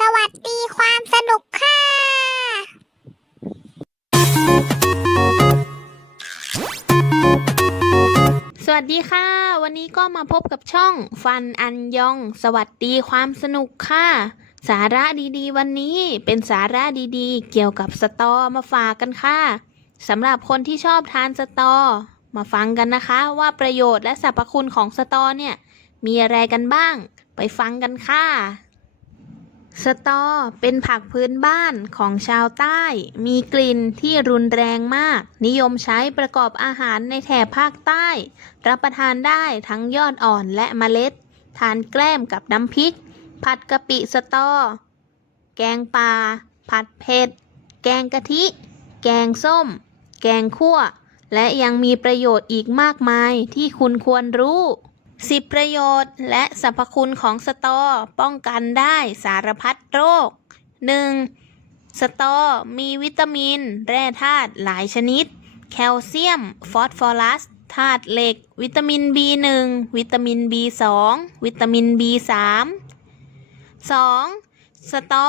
สวัสดีความสนุกค่ะสวัสดีค่ะ วันนี้ก็มาพบกับช่องฟันอันยอง สวัสดีความสนุกค่ะ สาระดีๆ วันนี้เป็นสาระดีๆ เกี่ยวกับสตอมาฝากกันค่ะสำหรับคนที่ชอบทานสตอ มาฟังกันนะคะ ว่าประโยชน์และสรรพคุณของสตอเนี่ย มีอะไรกันบ้าง ไปฟังกันค่ะ สตอเป็นผักพื้นบ้านของชาวใต้ มีกลิ่นที่รุนแรงมาก นิยมใช้ประกอบอาหารในแถบภาคใต้ รับประทานได้ทั้งยอดอ่อนและเมล็ด ทานแกล้มกับน้ำพริก ผัดกะปิสตอ แกงปลา ผัดเผ็ด แกงกะทิ แกงส้ม แกงคั่ว และยังมีประโยชน์อีกมากมายที่คุณควรรู้ สิบประโยชน์และสรรพคุณของสตอป้องกันได้สารพัดโรค 1. สตอมีวิตามิน แร่ธาตุหลายชนิด แคลเซียม ฟอสฟอรัสธาตุเหล็ก วิตามิน B1 วิตามิน B2 วิตามิน B3 2. สตอ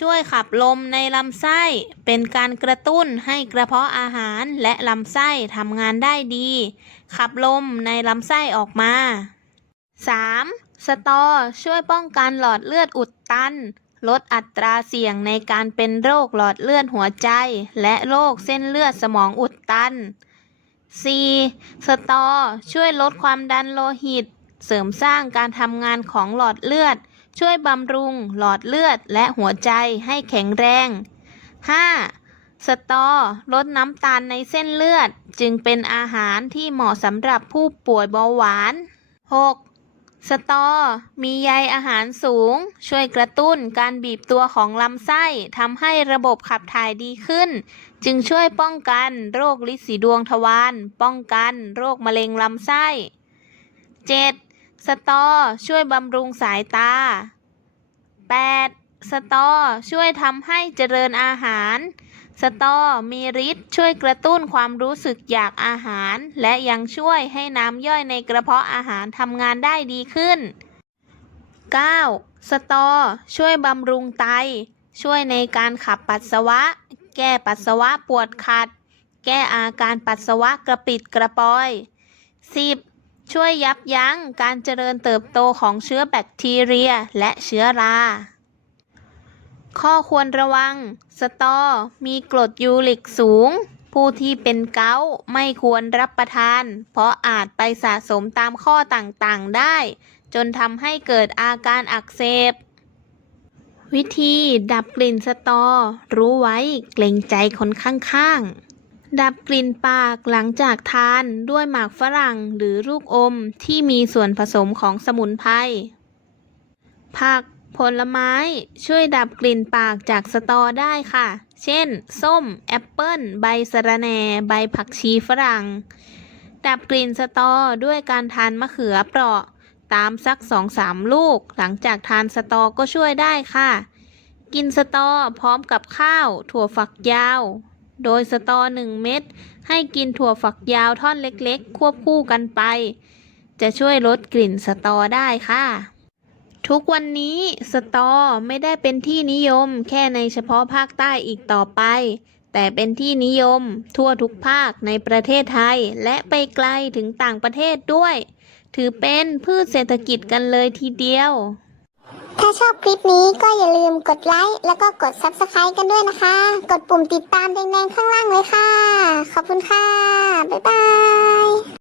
ช่วยขับลมในลำไส้ เป็นการกระตุ้นให้กระเพาะอาหารและลำไส้ทำงานได้ดี ขับลมในลำไส้ออกมา 3. สตอช่วยป้องกันหลอดเลือดอุดตัน ลดอัตราเสี่ยงในการเป็นโรคหลอดเลือดหัวใจ และโรคเส้นเลือดสมองอุดตัน 4. สตอช่วยลดความดันโลหิต เสริมสร้างการทำงานของหลอดเลือด ช่วยบำรุงหลอดเลือดและหัวใจให้แข็งแรง 5. สตอลดน้ำตาลในเส้นเลือด จึงเป็นอาหารที่เหมาะสำหรับผู้ป่วยเบาหวาน 6. สตอ มีใยอาหารสูง ช่วยกระตุ้นการบีบตัวของลำไส้ทำให้ระบบขับถ่ายดีขึ้น จึงช่วยป้องกันโรคลินสีดวงทวารป้องกันโรคมะเร็งลำไส้ 7. สตอ ช่วยบำรุงสายตา 8. สตอ ช่วยทำให้เจริญอาหาร สตอ มีฤทธิ์ช่วยกระตุ้นความรู้สึกอยากอาหาร และยังช่วยให้น้ำย่อยในกระเพาะอาหารทำงานได้ดีขึ้น 9. สตอ ช่วยบำรุงไต ช่วยในการขับปัสสาวะ แก้ปัสสาวะปวดขัด แก้อาการปัสสาวะกระปิดกระปอย 10. ช่วยยับยั้งการเจริญเติบโตของเชื้อแบคทีเรียและเชื้อรา ข้อควรระวัง สตอ มีกรดยูริกสูง ผู้ที่เป็นเกาต์ไม่ควรรับประทาน เพราะอาจไปสะสมตามข้อต่างๆได้ จนทำให้เกิดอาการอักเสบ วิธีดับกลิ่นสตอ รู้ไว้เกรงใจคนข้างๆ ดับกลิ่นปากหลังจากทานด้วยหมากฝรั่งหรือลูกอมที่มีส่วนผสมของสมุนไพร ผักผลไม้ช่วยดับกลิ่นปากจากสตอได้ค่ะ เช่น ส้ม แอปเปิ้ล ใบสะระแหน่ ใบผักชีฝรั่ง ดับกลิ่นสตอด้วยการทานมะเขือเปราะ ตามสักสองสามลูก หลังจากทานสตอก็ช่วยได้ค่ะ กินสตอพร้อมกับข้าว ถั่วฝักยาว โดยสตอหนึ่งเม็ดให้กินถั่วฝักยาวท่อนเล็กๆ ควบคู่กันไป จะช่วยลดกลิ่นสตอได้ค่ะ ทุกวันนี้สตอไม่ได้เป็นที่นิยมแค่ในเฉพาะภาคใต้อีกต่อไป แต่เป็นที่นิยมทั่วทุกภาคในประเทศไทยและไปไกลถึงต่างประเทศด้วย ถือเป็นพืชเศรษฐกิจกันเลยทีเดียว ถ้าชอบคลิปนี้ก็อย่าลืมกดไลค์แล้วก็กด Subscribe กันด้วยนะคะ กดปุ่มติดตามแดงๆข้างล่างเลยค่ะ ขอบคุณค่ะ บ๊ายบาย